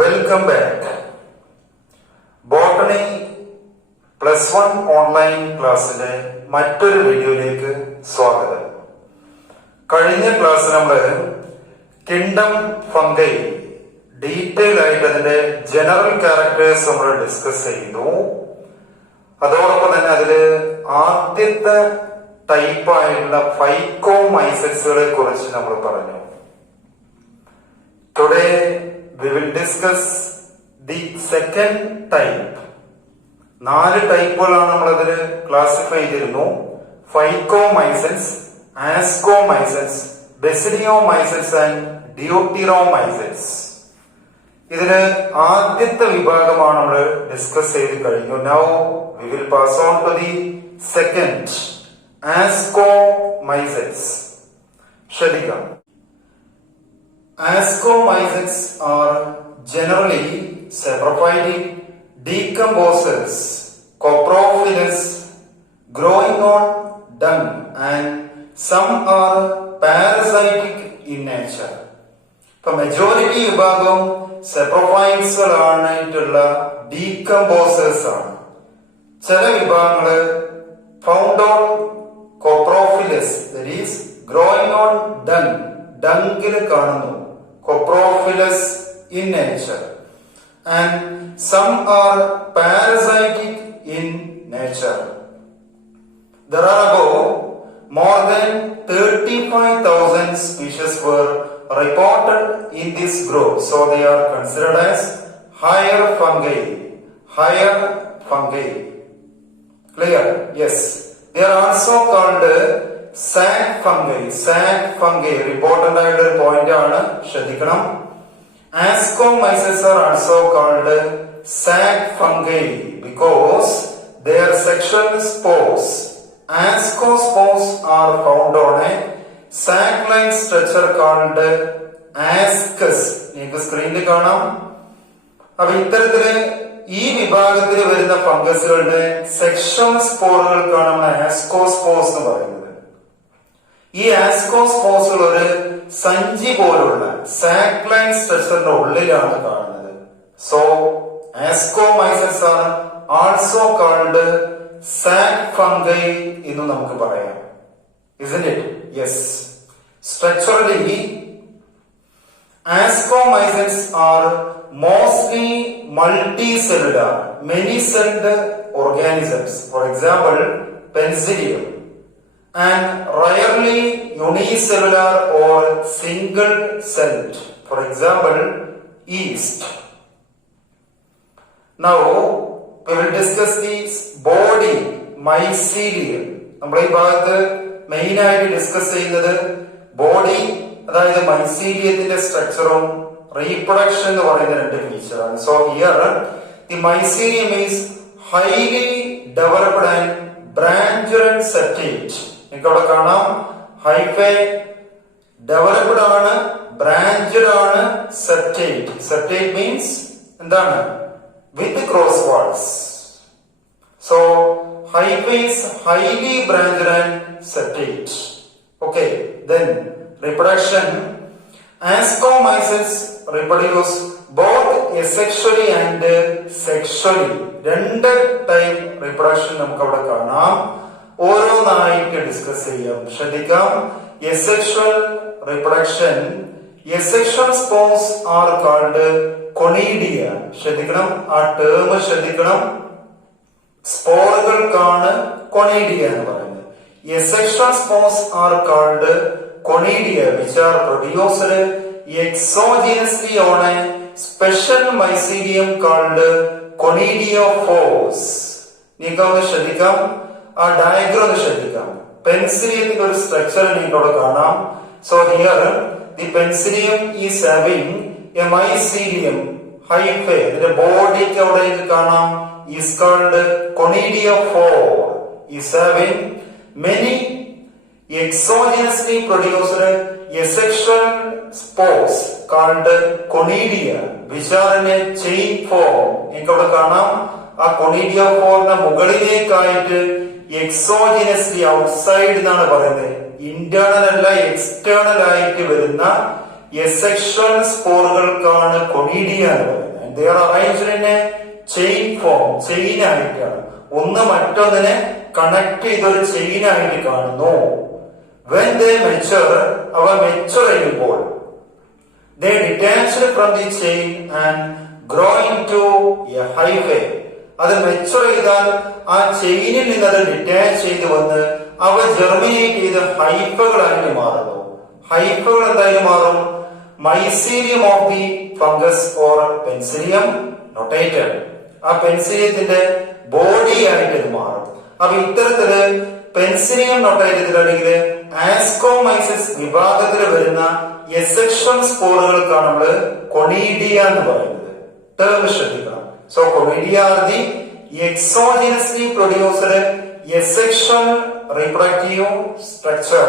Welcome back. Botany +1 online ക്ലാസ്സിന്റെ മറ്റൊരു വീഡിയോയിലേക്ക് സ്വാഗതം. കഴിഞ്ഞ ക്ലാസ് നമ്മള് കിങ്ഡം ഫംഗൈ ഡീറ്റെയിൽ ആയിട്ട് അതിന്റെ ജനറൽ ക്യാരക്ടേഴ്സ് നമ്മൾ ഡിസ്കസ് ചെയ്തു. അതോടൊപ്പം തന്നെ അതില് ആദ്യത്തെ ടൈപ്പായിട്ടുള്ള ഫൈക്കോമൈസെറ്റ്സുകളെ കുറിച്ച് നമ്മൾ പറഞ്ഞു. Today we will discuss the second type. 4 ടൈപ്പുകളാണ് നമ്മൾ അതിൽ ക്ലാസിഫൈ ചെയ്തിരുന്നു. Phycomycetes, ascomycetes, basidiomycetes and deuteromycetes. ഇതില് ആദ്യത്തെ വിഭാഗമാണ് നമ്മൾ ഡിസ്കസ് ചെയ്ത് കഴിഞ്ഞു. Now we will pass on to the second, ആസ്കോമൈസെറ്റ്സ്. ശ്രദ്ധിക്കാം. Ascomycetes are generally saprophytic decomposers, coprophilous, growing on dung, and some are parasitic in nature. ഇപ്പൊ മെജോറിറ്റി വിഭാഗം സെപ്രോഫൈറ്റ്സുകളായിട്ടുള്ള ഡീകമ്പോസേഴ്സ് ആണ്. ചില വിഭാഗങ്ങള് found on coprophilous, that is growing on dung, ഡങ്കിൽ കാണുന്നു. Coprophilous in nature, and some are parasitic in nature. There are about more than 35,000 species were reported in this group, so they are considered as higher fungi. Higher fungi. Clear? Yes. They are also called sac fungi. Sac fungi reported ആയിട്ടുള്ള ഒരു point ആണ്, ശ്രദ്ധിക്കണം. Ascomycetes are also called sac fungi because their sexual spores, ascospores, are found on a sac-like structure called ascus. നിങ്ങൾക്ക് സ്ക്രീനിൽ കാണാം. അപ്പൊ ഇത്തരത്തില് ഈ വിഭാഗത്തിൽ വരുന്ന ഫംഗസുകളുടെ സെക്ഷൽ സ്പോറുകൾക്കാണ് നമ്മൾ ആസ്കോസ്പോർസ് എന്ന് പറയുന്നത്. ഈ ആസ്കോസ്പോർസുകൾ ഒരു സഞ്ചി പോലുള്ള സാക്ലൈൻ സ്ട്രക്ചറിന്റെ ഉള്ളിലാണ് കാണുന്നത്. So ascomycetes are also called sac fungi എന്ന് നമുക്ക് പറയാം. Isn't it? Yes. Structurally, ascomycetes are mostly multicellular, many-celled organisms. For example, Penicillium. And rarely unicellular or single-celled. For example, yeast. Now, we will discuss the body, mycelium. നമ്മൾ ഈ ഭാഗത്ത് main ആയിട്ട് discuss ചെയ്യുന്നത് body, അതായത് മൈസീലിയത്തിന്റെ സ്ട്രക്ചറും reproduction എന്ന് പറയുന്ന 2 ഫീച്ചറാണ്. So here the mycelium is highly developed and branched and septate. നിങ്ങൾക്ക് അവിടെ കാണാം, ഹൈഫൈ ഡെവലപ്ഡ് ആണ്, ബ്രാഞ്ചഡ് ആണ്, സെപ്റ്റേറ്റ്. സെപ്റ്റേറ്റ് മീൻസ് എന്താണ്? With cross walls. So hyphae is highly branched and septate. Okay, then reproduction. Ascomycetes reproduce both asexually and sexually. 2 type reproduction നമുക്ക് അവിടെ കാണാം. ഓരോന്നായിട്ട് ഡിസ്കസ് ചെയ്യാം. ശ്രദ്ധിക്കാം. asexual reproduction, asexual spores are called conidia. ശ്രദ്ധിക്കണം, ആ term ശ്രദ്ധിക്കണം. സ്പോറുകൾക്കാണ് കൊണീഡിയ എന്ന് പറയുന്നത്. asexual spores are called conidia, which are produced exogenously on a special mycelium called conidiophores. നിങ്ങൾക്ക് ശ്രദ്ധിക്കാം, ആ ഡയഗ്രം ശ്രദ്ധിക്കാം. പെൻസിലിയത്തിന്റെ ഒരു സ്ട്രക്ചർ നിങ്ങൾക്ക് അവിടെ കാണാം. So here the penicillium is having a mycelium hyphae. ഇതിന്റെ ബോഡിക്ക് അവിടെ കാണാം, is called conidiophore, is having many exogenously produced asexual spores called conidia, which are in a chain form. നിങ്ങൾക്ക് അവിടെ കാണാം, ആ കൊണീഡിയോഫോറിന്റെ മുകളിലേക്കായിട്ട് എക്സോജിനസ്ലി ഔട്ട്സൈഡ് എന്നാണ് പറയുന്നത്. ഇന്റേണൽ അല്ല, എക്സ്റ്റേണൽ ആയിട്ട് വരുന്ന എസെക്ഷൽ സ്പോറുകൾക്കാണ് കൊണീഡിയ എന്ന് പറയുന്നത്. They are arranged in A chain form, chain ആയിട്ടാണ്, ഒന്ന് മറ്റൊന്നിനെ കണക്ട് ചെയ്തൊരു ചെയിൻ ആയിട്ട് കാണുന്നു. വെൻ ദേ മെച്ചർ, അവ മെച്ചർ ചെയ്യുമ്പോൾ they detached from the chain and grow into a hyphae. അത് മെച്ചർ ചെയ്താൽ ആ ചെയിനിൽ നിന്ന് അത് ഡിറ്റാച്ച് ചെയ്ത് വന്ന് അവ ജെർമിനേറ്റ് ചെയ്ത് ഹൈഫകളായിട്ട് മാറുന്നു. ഹൈഫകൾ എന്തായാലും മാറും? Mycelium of the fungus or penicillium notatum, ആ പെൻസിലിയത്തിന്റെ ബോഡി ആയിട്ട് ഇത് മാറും. അപ്പൊ ഇത്തരത്തില് പെൻസിലിയം നൊട്ടേറ്റത്തിൽ അല്ലെങ്കിൽ ആസ്കോമൈസിസ് വിഭാഗത്തിൽ വരുന്ന എസെക്ഷൽ സ്പോറുകൾക്കാണ് നമ്മള് കൊണീഡിയ എന്ന് പറയുന്നത്. ടേം ശ്രദ്ധിക്കണം. So conidia are the exogenously produced asexual reproductive structure.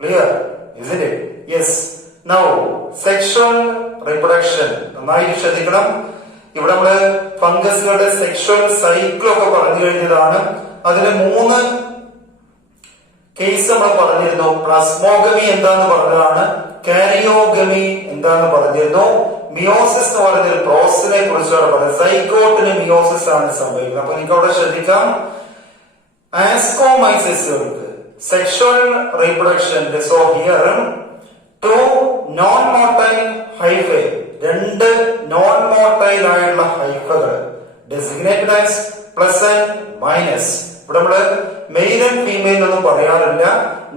Clear? isn't it? Yes. Now sexual reproduction നന്നായി ശ്രദ്ധിക്കണം. ഇവിടെ നമ്മള് ഫംഗസുകളുടെ സെക്ഷൽ സൈക്കിൾ ഒക്കെ പറഞ്ഞു കഴിഞ്ഞതാണ്. അതിന് 3 കേസ് നമ്മൾ പറഞ്ഞിരുന്നു. പ്ലാസ്മോഗമി എന്താന്ന് പറഞ്ഞതാണ്, കാരിയോഗമി എന്താന്ന് പറഞ്ഞിരുന്നു, മിയോസിസ് എന്ന് പറഞ്ഞൊരു പ്രോസസിനെ കുറിച്ചാണ് പറഞ്ഞത്. സൈഗോട്ടിന് മിയോസിസ് ആണ് സംഭവിക്കുന്നത്. അപ്പൊ നിങ്ങൾക്ക് അവിടെ ശ്രദ്ധിക്കാം, ആസ്കോമൈസിസുകൾക്ക് sexual reproduction. So here 2 non motile hyphae, 2 non motile ആയിട്ടുള്ള ഹൈഫകൾ designated as plus and minus. ഇവിടെ നമ്മള് മെയിൽ ആൻഡ് ഫീമെയിൽ ഒന്നും പറയാറില്ല.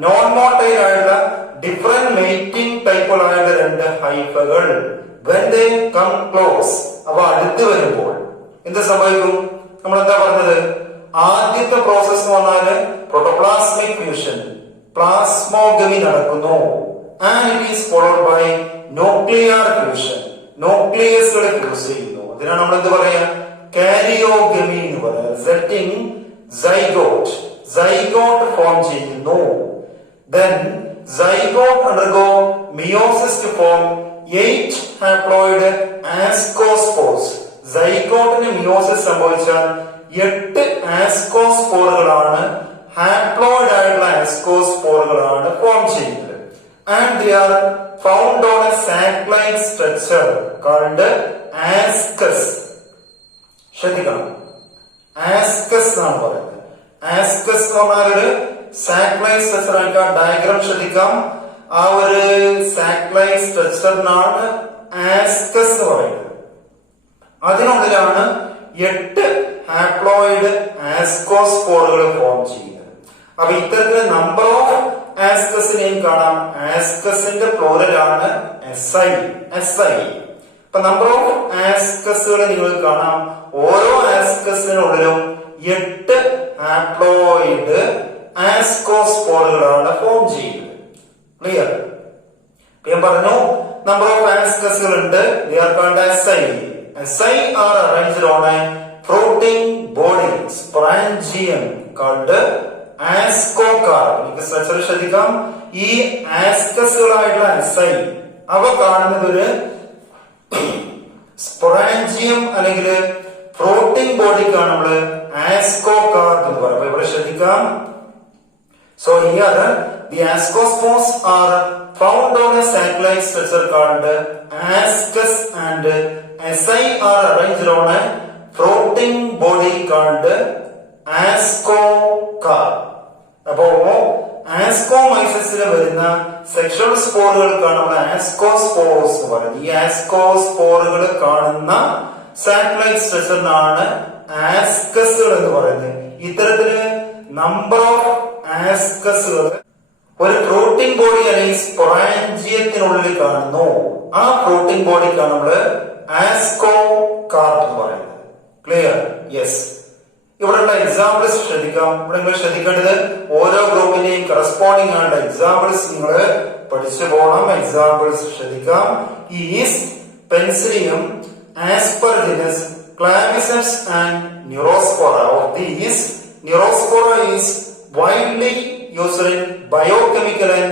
നോൺ മോട്ടൈൽ ആയിട്ടുള്ള ഡിഫറെന്റ് മേറ്റിംഗ് ടൈപ്പുകളായിട്ടുള്ള 2 ഹൈഫകൾ when they come close, അവ അടുത്ത് വരുമ്പോൾ എന്ത് സംഭവിക്കും? നമ്മൾ എന്താ പറഞ്ഞത്? ആദ്യത്തെ പ്രോസസ് എന്ന് പറഞ്ഞാല് പ്രോട്ടോപ്ലാസ്മിക് ഫ്യൂഷൻ, പ്ലാസ്മോഗമി നടക്കുന്നു. And it is followed by nuclear fusion, ന്യൂക്ലിയസുകൾ ഫ്യൂസ് ചെയ്യുന്നു. അതിനാണ് നമ്മൾ എന്ത് പറയാ? കാരിയോഗമി എന്ന് പറയുന്നത്. സെറ്റിംഗ് സൈഗോട്ട്, സൈഗോട്ട് ഫോം ചെയ്യുന്നു. then zygote undergo meiosis to form 8 haploid ascospores. സൈഗോട്ടിന് meiosis സംഭവിച്ചാൽ 8 ആസ്കോസ്പോറുകളാണ്, ഹാപ്ലോയിഡ് ആയിട്ടുള്ള ആസ്കോസ്പോറുകളാണ് ഫോം ചെയ്യുന്നത്. And they are found on a sac-like structure called ascus. ശ്രദ്ധിക്കണം, ആസ്കസ് എന്നാണ് പറയുന്നത്. ആസ്കസ് എന്ന് പറഞ്ഞാൽ സാക്ക്-ലൈക്ക് സ്ട്രക്ചർ ആയിരിക്കാം. ഡയഗ്രാം ശ്രദ്ധിക്കാം. ആ ഒരു സാക്ക്-ലൈക്ക് സ്ട്രക്ചറിനാണ് ആസ്കസ് എന്ന് പറയുന്നത്. അതിനുള്ളിലാണ് 8 ഹാപ്ലോയിഡ് ആസ്കോസ്പോറുകൾ ഫോം ചെയ്യുന്നത്. അപ്പൊ ഇത്തരത്തില് നമ്പർ ഓഫ് ആസ്കസിനെയും കാണാം. ആസ്കസിന്റെ പ്ലൂറലാണ് SI. ഇപ്പൊ നമ്പർ ഓഫ് ആസ്കസുകൾ നിങ്ങൾ കാണാം. ഓരോ ആസ്കസിനുള്ളിലും 8 ഹാപ്ലോയിഡ് ആസ്കോസ്പോറുകളാണ് ഫോം ചെയ്യുന്നത്. ക്ലിയർ? ഞാൻ പറഞ്ഞു നമ്പർ ഓഫ് ആസ്കസുകൾ ഉണ്ട്. They are called SI. SI are arranged on a floating body, sporangium called ascocarp. നിങ്ങൾക്ക് സ്ട്രക്ചർ ശ്രദ്ധിക്കാം. ഈ ആസ്കസുകളായിട്ടുള്ള SI അവ കാണുന്നത് ഒരു സ്പൊറാഞ്ചിയം അല്ലെങ്കിൽ ഫ്ലോട്ടിംഗ് ബോഡിക്കാണ് നമ്മള് ആസ്കോകാർപ്പ് എന്ന് പറയുന്നത്. ഇവിടെ ശ്രദ്ധിക്കാം. So here the ascospores are found on a sac-like structure called ascus and SI are arranged on a floating body called ascocarp. അപ്പോ ആസ്കോമൈസിസിൽ വരുന്ന സെക്ഷൽ സ്പോറുകൾക്കാണ് നമ്മൾ ആസ്കോസ്പോർസ് എന്ന് പറയുന്നത്. ഈ ആസ്കോസ്പോറുകൾ കാണുന്ന സാറ്റലൈറ്റ് സ്ട്രക്ചറിനാണ് ആസ്കസുകൾ എന്ന് പറയുന്നത്. ഇത്തരത്തില് നമ്പർ ഓഫ് ആസ്കസുകൾ ഒരു ഫ്ലോട്ടിംഗ് ബോഡി അല്ലെങ്കിൽ സ്പൊറാഞ്ചിയത്തിനുള്ളിൽ കാണുന്നു. ആ ഫ്ലോട്ടിംഗ് ബോഡിക്കാണ് നമ്മള് ആസ്കോകാർപ്പ് എന്ന് പറയുന്നത്. ക്ലിയർ? യെസ്. ഇവിടെയുള്ള എക്സാമ്പിൾസ് ശ്രദ്ധിക്കാം. ഇവിടെ നിങ്ങൾ ശ്രദ്ധിക്കേണ്ടത് ഓരോ ഗ്രൂപ്പിന്റെയും കറസ്പോണ്ടിങ് ആയിട്ടുള്ള എക്സാമ്പിൾസ് നിങ്ങൾ പഠിച്ചു പോകണം. എക്സാമ്പിൾസ് ശ്രദ്ധിക്കാം. Is penicillium, aspergillus, claviceps and neurospora. Of these, Neurospora is widely used in biochemical and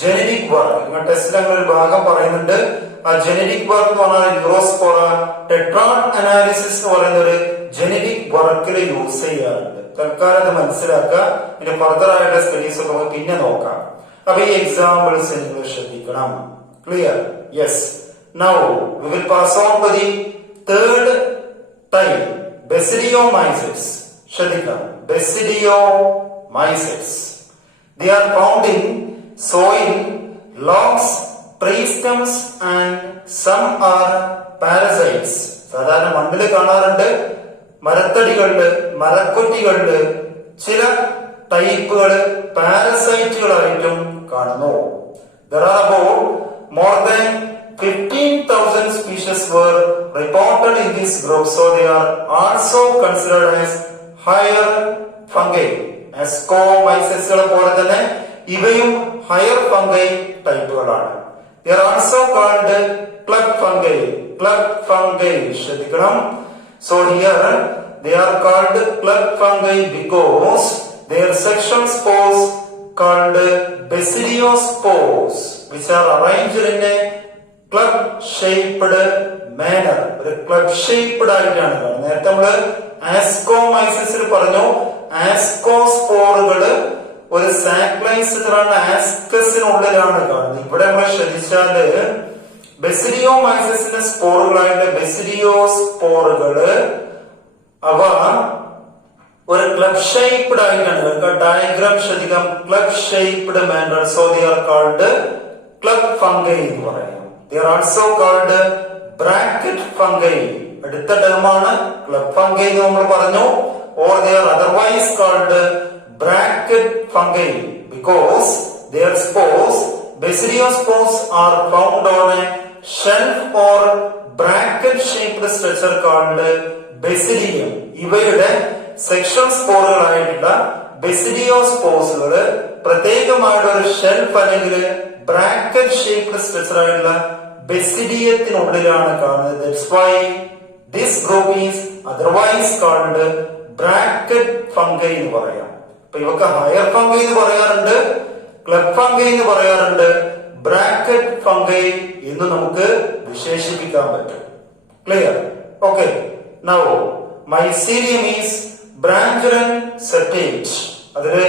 genetic work. നിങ്ങൾ ടെസ്റ്റിൽ അങ്ങനെ ഒരു ഭാഗം പറയുന്നുണ്ട്. ആ ജനറ്റിക് വർക്ക് എന്ന് പറഞ്ഞാൽ ന്യൂറോസ്പോറ ടെട്രാഡ് അനാലിസിസ് എന്ന് പറയുന്ന ഒരു ജനറ്റിക് വർക്കിൽ യൂസ് ചെയ്യാറുണ്ട്. തൽക്കാലം അത് മനസ്സിലാക്കുക. പിന്നെ ഫർദർ ആയിട്ടുള്ള സ്റ്റഡീസ് ഒക്കെ പിന്നെ നോക്കാം. അപ്പൊ ഈ എക്സാമ്പിൾസ് നിങ്ങൾ ശ്രദ്ധിക്കണം. Clear? Yes. Now we will pass on to the third type, Basidiomycetes. Shadika, Basidiomycetes. They are found in soil, logs, tree stems, and some are parasites. സാധാരണ മണ്ണിൽ കാണാറുണ്ട്, മരത്തടികളില്, മരക്കൊറ്റികളില് ചില ടൈപ്പുകൾ പാരസൈറ്റുകളായിട്ടും കാണുന്നു. There are about more than 15,000 species were reported in this group, so they are also considered as higher fungi. Ascomycetesകളെ പോലെ തന്നെ ഇവയും higher fungi ടൈപ്പുകളാണ്. They are also called club fungi. Club fungi. ശ്രദ്ധിക്കണം. So here they are called club fungi because their sexual spores called basidiospores, which are arranged in a club shaped manner. ഒരു club shaped ആയിട്ടാണ് കാണുന്നത്. നേരത്തെ നമ്മള് ആസ്കോമൈസിസിൽ പറഞ്ഞു ആസ്കോസ്പോറുകള് ഒരു സാക്ലൈസിലാണ്, ആസ്കസിനുള്ളിലാണ് കാണുന്നത്. ഇവിടെ നമ്മൾ ശ്രദ്ധിച്ചാല് ബെസിഡിയോമൈസിസിന്റെ സ്പോറുകളായിട്ട് ബെസിഡിയോസ്പോറുകള് അവ ഒരു ക്ലബ് ഷേപ്ഡ് ആയിട്ടാണ്. ഡയഗ്രാം ശ്രദ്ധിക്കാം. Club shaped manner. So they are called club fungi എന്ന് പറയാം. They are also called bracket fungi. അടുത്ത ടേമാണ് ക്ലബ് ഫംഗൈ എന്ന് നമ്മൾ പറഞ്ഞു. Or they are otherwise called bracket fungi because their spores, basidiospores, are found on a shelf or bracket shaped structure called basidium. ഇവയുടെ sexual സ്പോറുകളായിട്ടുള്ള ബെസിഡിയോസ്പോസുകള് പ്രത്യേകമായിട്ട് ഒരു shelf അല്ലെങ്കിൽ bracket shaped structure ആയിട്ടുള്ള ബെസിഡിയത്തിനുള്ളിലാണ് കാണുന്നത്. That's why this group is otherwise called bracket fungi എന്ന് പറയാം. അപ്പൊ ഇവക്ക് ഹയർ ഫംഗൈ എന്ന് പറയാറുണ്ട്, ക്ലബ് ഫംഗൈ എന്ന് പറയാറുണ്ട്, ബ്രാക്കറ്റ് ഫംഗൈ എന്ന് നമുക്ക് വിശേഷിപ്പിക്കാൻ പറ്റും. Clear? Okay. Now mycelium is branched and septate. അതില്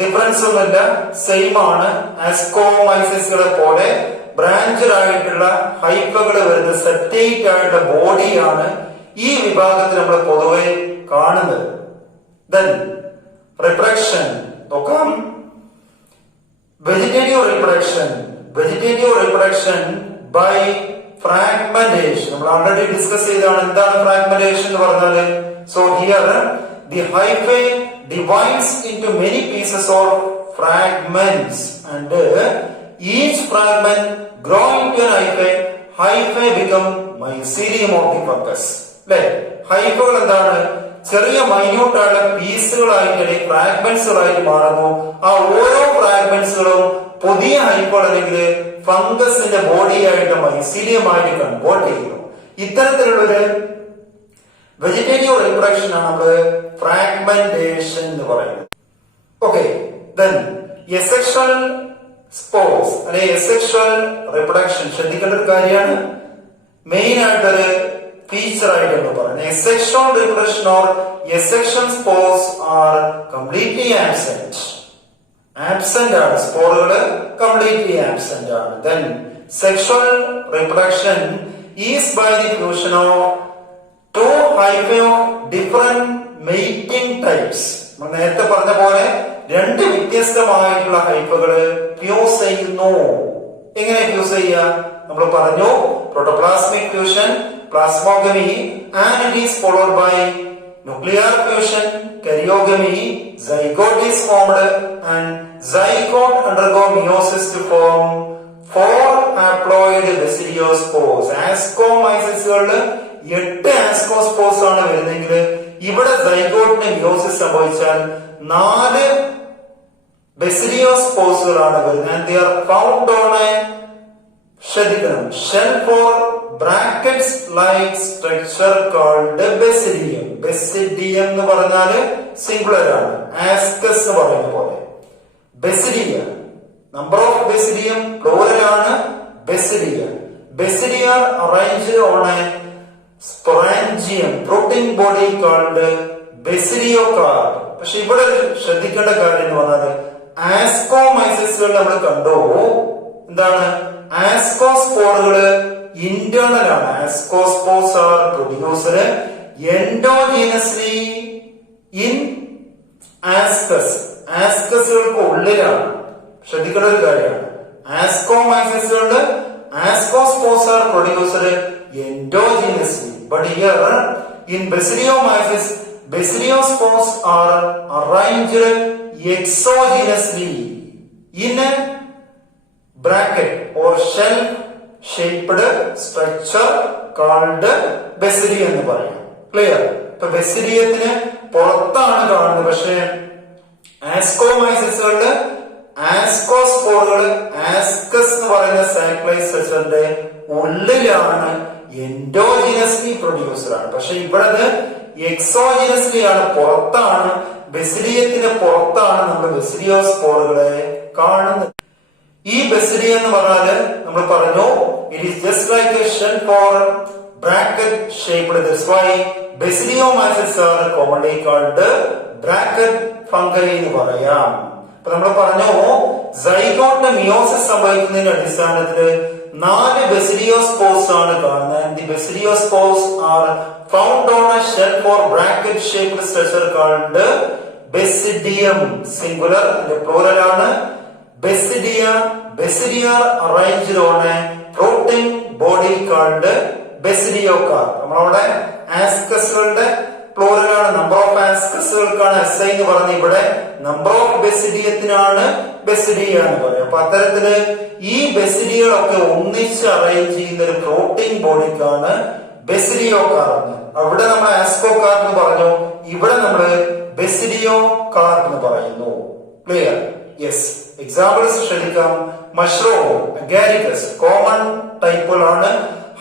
ഡിഫറൻസ് ഒന്നുമില്ല, സെയിം ആണ്. ആസ്കോമൈസിസുകളെ പോലെ ബ്രാഞ്ചഡ് ആയിട്ടുള്ള ഹൈഫകൾ വരുന്ന സെപ്റ്റേറ്റ് ആയിട്ടുള്ള ബോഡിയാണ് ഈ വിഭാഗത്തിൽ നമ്മൾ പൊതുവെ കാണുന്നത്. Then reproduction നോക്കാം. Vegetative reproduction by fragmentation. നമ്മൾ ഓൾറെഡി ഡിസ്കസ് ചെയ്താണ് എന്താണ് ഫ്രാഗ്മെന്റേഷൻ എന്ന് പറഞ്ഞാല്. So here the hyphae divides into many pieces or fragments and each fragment grow into an hyphae. Hyphae become mycelium of the fungus. അല്ലെ? ഹൈഫകൾ എന്താണ്? ചെറിയ minute ആയിട്ടുള്ള പീസുകളായിട്ട് ഫ്രാഗ്മെന്റ്സുകളായിട്ട് മാറുന്നു. ആ ഓരോ ഫ്രാഗ്മെന്റ്സുകളും പുതിയ ഹൈഫകൾ അല്ലെങ്കിൽ ഫംഗസിന്റെ ബോഡിയായിട്ട് മൈസീലിയമായിട്ട് കൺവേർട്ട് ചെയ്യുന്നു. ഇത്തരത്തിലുള്ളൊരു വെജിറ്റേറ്റീവ് റീപ്രൊഡക്ഷൻ ആണ് നമ്മള് ഫ്രാഗ്മെന്റേഷൻ എന്ന് പറയുന്നത്. ഓക്കെ. ദെൻ എസെക്ഷൽ സ്പോർസ് അല്ലെ എസെക്ഷൽ റീപ്രൊഡക്ഷൻ ശ്രദ്ധിക്കേണ്ട ഒരു കാര്യമാണ്. മെയിൻ ആയിട്ടൊരു ഫീച്ചർ ആയിട്ട് നമ്മൾ പറയുന്നത് asexual reproduction or asexual spores are completely absent. Absent ആണ് സ്പോറുകള്, കംപ്ലീറ്റ്ലി ആബ്സെന്റ് ആണ്. Then sexual reproduction is by the fusion of two hyphae of different mating types. നമ്മൾ നേരത്തെ പറഞ്ഞ പോലെ രണ്ട് വ്യത്യസ്തമായിട്ടുള്ള ഹൈഫകള് ഫ്യൂസ് ചെയ്യുന്നു. എങ്ങനെ ഫ്യൂസ് ചെയ്യുക? നമ്മൾ പറഞ്ഞു protoplasmic fusion, plasmogamy, and it is followed by nuclear fusion, karyogamy, zygote is formed, and zygote undergo meiosis to form four haploid basidiospores. ആസ്കോമൈസിസുകളില് 8 ആസ്കോസ്പോർസ് ആണ് വരുന്നതെങ്കിൽ ഇവിടെ സൈഗോട്ടിന് മിയോസിസ് സംഭവിച്ചാൽ 4 ബെസിഡിയോസ്പോർസുകളാണ് വരുന്നത്. And they are found on a ശ്രദ്ധിക്കണം shelf or brackets like structure called basidium. Basidium എന്ന് പറഞ്ഞാല് singular ആണ്, asks എന്ന് പറയുന്ന പോലെ. ബെസിഡിയ, നമ്പർ ഓഫ് ബെസിഡിയം പ്ലൂറൽ ആണ്, ബെസിഡിയ. ബെസിഡിയ arranged on a sporangium protein body called basidiocard. പക്ഷെ ഇവിടെ ശ്രദ്ധിക്കേണ്ട കാര്യം എന്ന് പറഞ്ഞാല് ആസ്കോമൈസിസുകൾ നമ്മൾ കണ്ടു എന്താണ്? ആസ്കോസ്പോറുകള് ഇന്റേണൽ ആണ്. Ascospores are produced endogenously in ascus. ആസ്കസുകൾക്ക് ഉള്ളിലാണ്. ശ്രദ്ധിക്കേണ്ട ഒരു കാര്യമാണ്. ആസ്കോമൈസസുകളുടെ ascospores are produced endogenously. But here in Basidiomyces, Basidiospores are arranged exogenously in a bracket or shell shaped structure called basidium എന്ന് പറയും. ക്ലിയർ? ഇപ്പൊ ബസിഡിയത്തിന് പുറത്താണ് കാണുന്നത്. പക്ഷെ ആസ്കോമൈസസുകളില് ആസ്കോസ്പോറുകൾ ആസ്കസ് എന്ന് പറയുന്ന സാക്ലൈസ് സ്ട്രക്ചറിന്റെ ഉള്ളിലാണ്, എൻഡോജിനസ്ലി പ്രൊഡ്യൂസ്ഡ് ആണ്. പക്ഷെ ഇവിടെ എക്സോജിനസ്ലി ആണ്, പുറത്താണ്. ബസിഡിയത്തിന് പുറത്താണ് നമ്മൾ ബസിഡിയോസ്പോറുകളെ കാണുന്നത്. ഈ ബസിഡിയം എന്ന് പറഞ്ഞാല് നമ്മൾ പറഞ്ഞു it is just like a shell for bracket shaped. That's why basidiomycetes are commonly called bracket fungi എന്ന് പറയാം. അപ്പൊ നമ്മൾ പറഞ്ഞു സൈഗോട്ടിന് മിയോസിസ് സംഭവിക്കുന്നതിന്റെ അടിസ്ഥാനത്തില് 4 ബസിഡിയോസ്പോർസ് ആണ് കാണുന്നത്. The basidiospores are found on a shell for bracket shaped structure called basidium. Singular, plural ആണ്. Basidia. Basidia arranged on a protein body called basidiocarp. നമ്മളവിടെ ആസ്കസുകളുടെ പ്ലൂറലാണ്. നമ്പർ ഓഫ് ആസ്കസുകൾക്കാണ് എസ് എന്ന് പറഞ്ഞ്, ഇവിടെ നമ്പർ ഓഫ് ബസിഡിയത്തിനാണ് ബസിഡിയ എന്ന് പറയും. അപ്പൊ അത്തരത്തില് ഈ ബസിഡിയകളൊക്കെ ഒന്നിച്ച് അറേഞ്ച് ചെയ്യുന്ന ഒരു പ്രോട്ടീൻ ബോഡിക്കാണ് ബസിഡിയോകാർ എന്ന്. അവിടെ നമ്മൾ ആസ്കോകാർ എന്ന് പറഞ്ഞു, ഇവിടെ നമ്മള് ബസിഡിയോകാർ എന്ന് പറയുന്നു. ക്ലിയർ? യെസ്. എക്സാമ്പിൾസ് ശ്രദ്ധിക്കാം. മഷ്റൂം, അഗാരിക്കസ് കോമൺ ടൈപ്പുകളാണ്.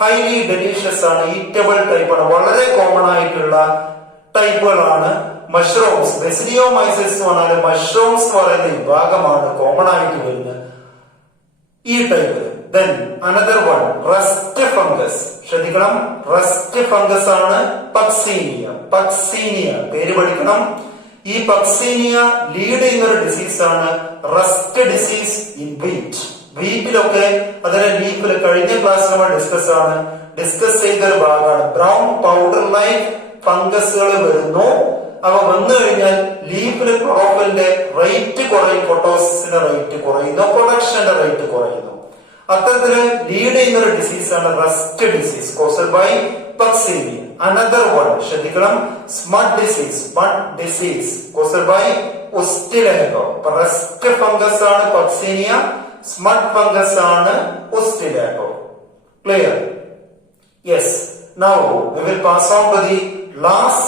ഹൈലി ഡെലീഷ്യസ് ആണ്, ഈറ്റബിൾ ടൈപ്പാണ്. വളരെ കോമൺ ആയിട്ടുള്ള ടൈപ്പുകളാണ് മഷ്റൂംസ്. ബസിഡിയോമൈസസ് എന്ന് പറഞ്ഞാൽ മഷ്റൂംസ് എന്ന് പറയുന്ന വിഭാഗമാണ് കോമൺ ആയിട്ട് വരുന്നത് ഈ type. Then another one rest fungus. ശ്രദ്ധിക്കണം, റസ്റ്റ് ഫംഗസ് ആണ് പക്സീനിയ. പക്സീനിയ പേര് പഠിക്കണം. ഈ പക്സീനിയ ലീഡ് ചെയ്യുന്ന ഒരു ഡിസീസ് ആണ് റസ്റ്റ് ഡിസീസ് ഇൻ വീറ്റ്. വീറ്റിലൊക്കെ അതിന്റെ ലീഫിൽ കഴിഞ്ഞ ക്ലാസ് നമ്മൾ ഡിസ്കസ് ചെയ്ത ഒരു ഭാഗമാണ്. ബ്രൗൺ പൗഡർ ലൈക്ക് ഫംഗസുകൾ വരുന്നു. അവ വന്നു കഴിഞ്ഞാൽ ലീഫിൽ ക്ലോറോഫിലിന്റെ റേറ്റ് കുറയും, ഫോട്ടോസിന്റെ റേറ്റ് കുറയുന്നു, പ്രൊഡക്ഷന്റെ റേറ്റ് കുറയുന്നു. അത്തരത്തില് ലീഡ് ചെയ്യുന്ന ഒരു ഡിസീസാണ് rust disease caused by puccinia. Another one ശ്രദ്ധിക്കണം, smut disease. Smut disease caused by ustilago. Rust fungus ആണ് പക്സീനിയ, സ്മഡ് ഫംഗസ് ആണ് ustilago. Clear? Yes. Now we will pass on to the last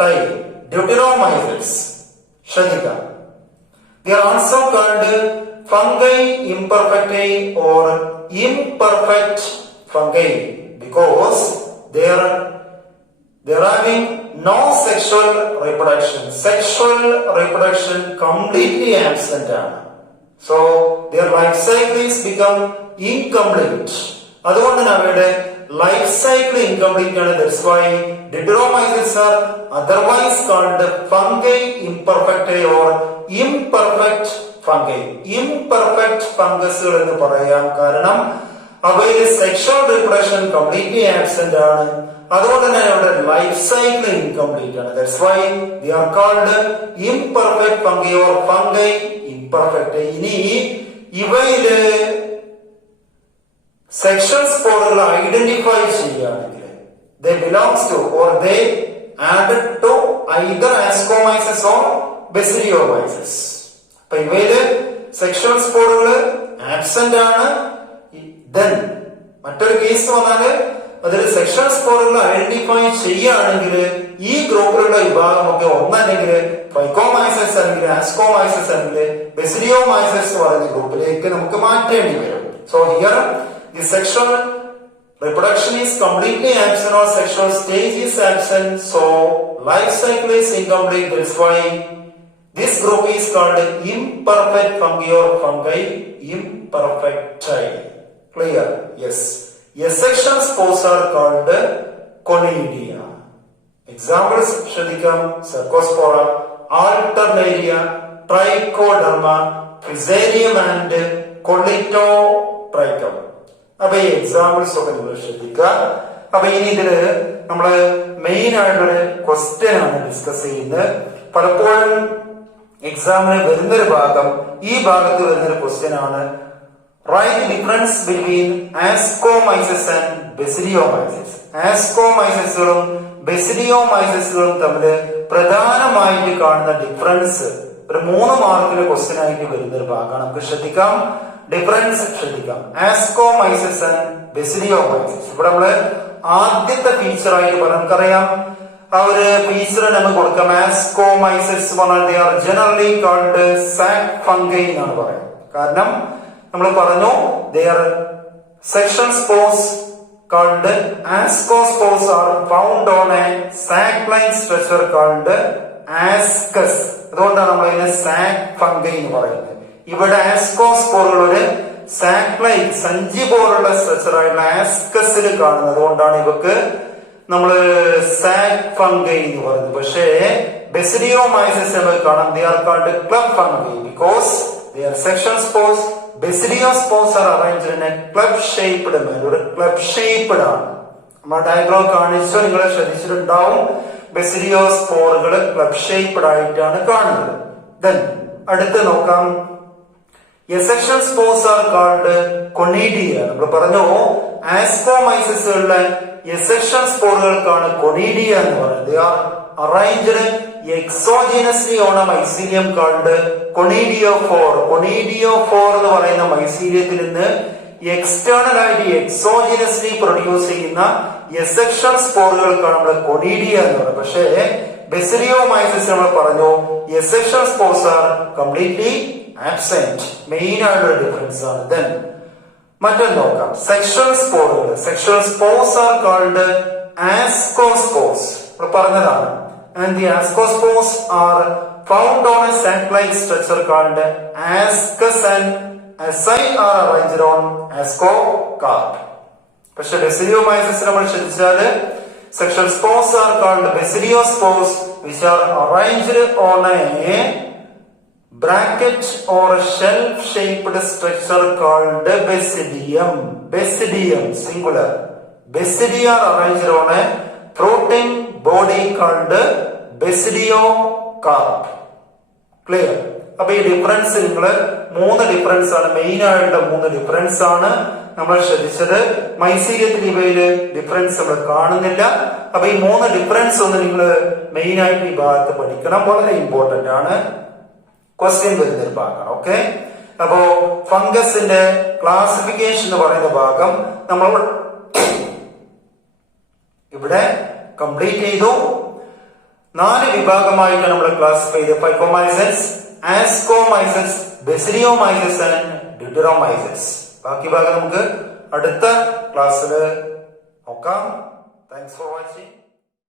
type, Deuteromycetes. ശ്രദ്ധിക്കാം. They are also called fungi imperfecti or imperfect fungi because they are having no sexual reproduction. Sexual reproduction completely absent ആണ്. So their life cycles become incomplete. അതുകൊണ്ട് തന്നെ അവയുടെ life cycle incomplete ആണ്. That's why Deuteromycetes are otherwise called fungi imperfecti or imperfect fungi. Imperfect ഫംഗസുകൾ എന്ന് പറയാം, കാരണം അവയിൽ sexual reproduction completely absent ആണ്. അതുകൊണ്ട് തന്നെ അവരുടെ ലൈഫ് സൈക്കിൾ ഇൻകംപ്ലീറ്റ് ആണ്. That's why they are called imperfect fungi or fungi imperfecti. ഇനി ഇവയില് സെക്ഷൽ സ്പോറുകൾ ഐഡന്റിഫൈ ചെയ്യുകയാണെങ്കിൽ they belongs to or they added to either Ascomyces or Basidiomyces. അപ്പൊ ഇവയില് സെക്ഷൽ സ്പോറുകൾ ആബ്സെന്റ് ആണ്. Then മറ്റൊരു കേസ് വന്നാല് അതിൽ സെക്ഷൽ സ്പോറുകൾ ഐഡന്റിഫൈ ചെയ്യുകയാണെങ്കിൽ ഈ ഗ്രൂപ്പിലുള്ള വിഭാഗമൊക്കെ ഒന്നല്ലെങ്കിൽ ഫൈക്കോമൈസസ് അല്ലെങ്കിൽ ആസ്കോമൈസസ് അല്ലെങ്കിൽ ബസിഡിയോമൈസസ് എന്ന് പറയുന്ന ഗ്രൂപ്പിലേക്ക് നമുക്ക് മാറ്റേണ്ടി വരും. So here the sexual reproduction is completely absent or sexual stage is absent, so life cycle is incomplete. That's why this group is called imperfect fungi or fungi imperfecti. Clear? Yes. Asexual spores are called conidia. Examples ശ്രദ്ധിക്കാം. Cercospora, Alternaria, Trichoderma, Fusarium and കൊളിറ്റോട്രൈക്കം. അപ്പൊ ഈ examples ഒക്കെ നിങ്ങൾ ശ്രദ്ധിക്കുക. അപ്പൊ ഇനി ഇതില് നമ്മള് മെയിൻ ആയിട്ടൊരു ക്വസ്റ്റ്യൻ ആണ് ഡിസ്കസ് ചെയ്യുന്നത്. പലപ്പോഴും എക്സാമിന് വരുന്നൊരു ഭാഗം ഈ ഭാഗത്ത് വരുന്നൊരു ക്വസ്റ്റ്യൻ ആണ്. Right difference between ascomycetes and basidiomycetes. ആസ്കോമൈസസുകളും ബെസിലിയോമൈസസുകളും തമ്മിൽ പ്രധാനമായിട്ട് കാണുന്ന ഡിഫറൻസ് ഒരു 3 മാർക്കിന്റെ ക്വസ്റ്റ്യൻ ആയിട്ട് വരുന്ന ഒരു ഭാഗമാണ്. നമുക്ക് ശ്രദ്ധിക്കാം, ഡിഫറൻസ് ശ്രദ്ധിക്കാം. ആസ്കോമൈസസ് ആൻഡ് ബെസിലിയോമൈസസ്. ഇവിടെ നമ്മള് ആദ്യത്തെ ഫീച്ചർ ആയിട്ട് നമുക്കറിയാം, ആ ഒരു ഫീച്ചർ നമുക്ക് കൊടുക്കാം. ആസ്കോമൈസസ് പറഞ്ഞാൽ they are generally called sac fungi എന്നാണ് പറയുന്നത്. കാരണം നമ്മൾ പറഞ്ഞു they are section spores called ascospores are found on a sac line structure called ascus. അതുകൊണ്ടാണ് നമ്മൾ ഇതിനെ സാക് ഫംഗൈ എന്ന് പറയുന്നത്. ഇവിടെ ആസ്കോസ്പോറുകൾ ഒരു സാക് ലൈൻ സഞ്ചി പോലുള്ള സ്ട്രക്ചർ ആയിട്ടുള്ള ആസ്കസിൽ കാണുന്നത്. അതുകൊണ്ടാണ് ഇവക്ക് നമ്മള് സാക് ഫംഗൈ എന്ന് പറയുന്നത്. പക്ഷേ ബെസിലിയോമൈസസ് നമുക്ക് കാണാം they are called club fungi because they are section spores. Basidiospores are arranged in a club shaped manner. ഒരു ക്ലബ് ഷേപ്ഡ് ആണ്. നമ്മൾ ഡയഗ്രാം കാണിച്ചോ നിങ്ങൾ ശ്രദ്ധിച്ചിട്ടുണ്ടാവും. ബെസിലിയോസ്പോറുകൾ ക്ലബ് ഷേപ്ഡ് ആയിട്ടാണ് കാണുന്നത്. ദെൻ അടുത്ത് നോക്കാം, asexual spores are called conidia. നമ്മൾ പറഞ്ഞു ആസ്കോമൈസസുകളിലെ എസെക്ഷൻ സ്പോറുകൾക്കാണ് കൊണീഡിയ എന്ന് പറയുന്നത്. They are arranged exogenously on a mycelium called conidiophore. Conidiophore എന്ന് പറയുന്ന മൈസീലിയത്തിൽ നിന്ന് എക്സ്റ്റേണൽ ആയിട്ട് എക്സോജിനസ്ലി പ്രൊഡ്യൂസ് ചെയ്യുന്ന എസെക്ഷൻ സ്പോറുകൾക്കാണ് നമ്മൾ കൊണീഡിയ എന്ന് പറയുന്നത്. പക്ഷേ ബെസിലിയോമൈസസ് നമ്മൾ പറഞ്ഞു asexual spores are completely absent. Main ആയിട്ടുള്ള ഡിഫറൻസ് ആണ്. ദെൻ മറ്റൊന്ന് നോക്കാം, സെക്ഷൽ സ്പോറുകൾ. Sexual spores are called ascospores. പറഞ്ഞതാണ്. And the ascospores are found on a sac like structure called ascus and asci are arranged on ascocarp. പക്ഷെ basidiomycetes നമ്മൾ ശ്രദ്ധിച്ചാല് sexual spores are called basidiospores which are arranged on a bracket or shelf shaped structure called basidium. Basidium singular. Basidia are arranged on a protein body called basidiocarp. Clear? അപ്പൊ ഈ difference നിങ്ങള് 3 difference ആണ്, main ആയിട്ടുള്ള 3 difference ആണ് നമ്മൾ ശ്രദ്ധിച്ചത്. മൈസീലിയത്തിൽ ഇവയില് difference നമ്മൾ കാണുന്നില്ല. അപ്പൊ ഈ 3 ഡിഫറൻസ് ഒന്ന് നിങ്ങൾ മെയിൻ ആയിട്ട് ഈ ഭാഗത്ത് പഠിക്കണം. വളരെ ഇമ്പോർട്ടന്റ് ആണ്, ക്വസ്റ്റ്യൻ വരുന്ന ഒരു ഭാഗമാണ്. ഓക്കെ, അപ്പോ ഫംഗസിന്റെ ക്ലാസിഫിക്കേഷൻ എന്ന് പറയുന്ന ഭാഗം നമ്മൾ ഇവിടെ കംപ്ലീറ്റ് ചെയ്തു. 4 വിഭാഗമായിട്ടാണ് നമ്മൾ ക്ലാസിഫൈ ചെയ്തത്. ഫൈക്കോമൈസസ്, ആസ്കോമൈസസ്, ബെസിലിയോമൈസസ് ആൻഡ് ഡ്യൂട്ടറോമൈസസ്. ബാക്കി ഭാഗം നമുക്ക് അടുത്ത ക്ലാസ്സിൽ നോക്കാം. Thanks for watching.